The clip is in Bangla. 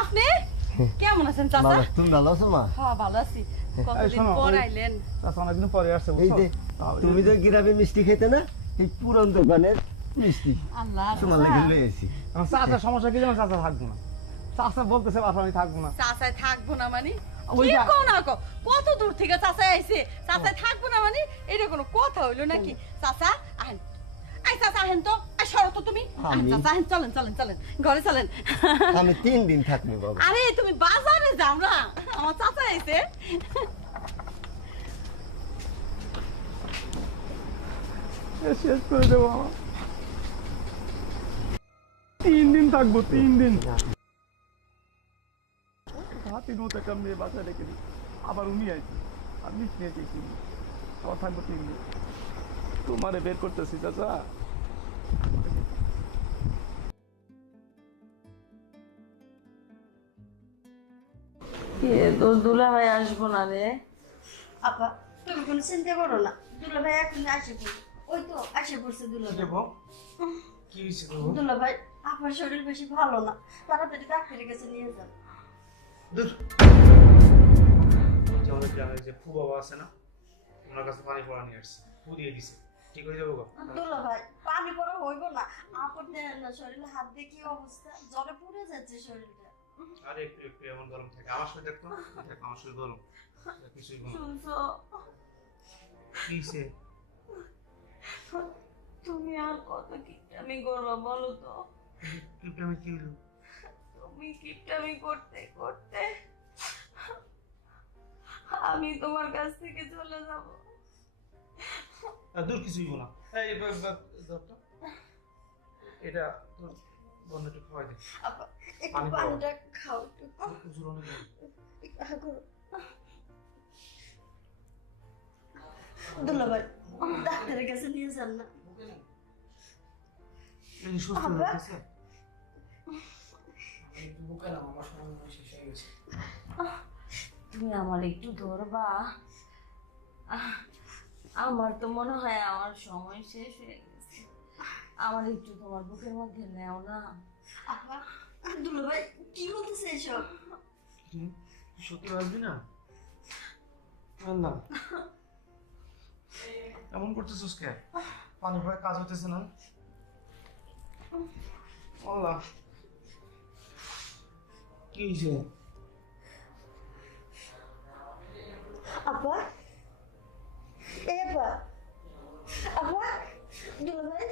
আপনি কেমন আছেন চাচা? ভালো, তুমি ভালো আছো মা? হ্যাঁ ভালো আছি। কতদিন শোনো, পর ওই- আইলেন? চাচা অনেকদিন পরে আসছে এই বুঝছো? যে তুমি যে গ্রামে মিষ্টি খেতে না, এই পুরান দোকানের মিষ্টি আল্লাহ তোমার চাচা। লাগে লয়ে আইছি। আমার চাচার সমস্যা কি জানো? চাচা থাকবো না। চাচা বলতেছে বাসা আমি থাকবো না। চাচায় থাকবো না মানে ওই কি যা- কও না কও? কত দূর থেকে চাচায় আইছে, চাচায় থাকবো না মানে এটা কোনো কথা হইলো নাকি? চাচা আহেন, আই চাচা আহেন তো, আই সরো তো তুমি। আহেন আমি? চাচা আহেন, চলেন চলেন চলেন ঘরে চলেন। আমি 3 দিন থাকবো বাবা। আরে তুমি বাজারে যাও না, আমার চাচা আইছে। শেষ করে দেবো আমার। 3 দিন থাকবো, 3 দিন। হাতির মতো একটা মেয়ে বাসায় রেখে দিই, আবার উনি আইছে আর মিষ্টি নিয়ে দেখি আবার থাকবো 3 দিন। তোমারে বের করতেছি চাচা। তোর দুলা ভাই আসবো না রে? আপা তুমি কোনো চিন্তা করো না, দুলা ভাই এখন আসে পড়বে। ওই তো আসে পড়ছে দুলা ভাই। কি হয়েছে দুলা ভাই আপনার শরীর বেশি ভালো না, তাড়াতাড়ি ডাক্তারের কাছে নিয়ে যান। আমাদের গ্রামের যে ফু বাবা আছে না, ওনার কাছে পানি পড়া নিয়ে আসছে, ফু দিয়ে দিছে, ঠিক হয়ে যাবো গো। দুলা ভাই পানি পড়া হইব না, আপন দেন না শরীরে হাত দিয়ে কি অবস্থা, জ্বরে পুড়ে যাচ্ছে শরীরটা। আরে একটু একটু এমন গরম থাকে, আমার শরীর দেখতো, দেখ আমার শরীর গরম, কিছুই গরম। শুনছো? কি হয়েছে? তুমি আর কত কিপটামি করবা বলো তো? আমি কি হলো? তুমি কিপটামি করতে করতে আমি তোমার কাছ থেকে চলে যাব। দূর কিছুই হলো না। এই ধরতো, এটা তোর বন্ধু একটু খাওয়াই দে। আপা একটু পানি খাও। পানিটা খাও একটু। প্রচুর অনেক গরম। দুলা ভাই ডাক্তারের কাছে নিয়ে যান না। এই সুস্থ হয়ে আব্বা? গেছে? তুমি আমার একটু ধরবা? আমার তো মনে হয় আমার সময় শেষ হয়ে গেছে। আমার একটু তোমার বুকের মধ্যে নেও না। আপা দুলা ভাই কি বলতেছে এসব? তুই সত্যি বাঁচবি না? না এমন করতেছিস কে? পানি ভরে কাজ হইতেছে না? আল্লাহ, কি হয়েছে? আপা এ আপা, আপা দুলা ভাই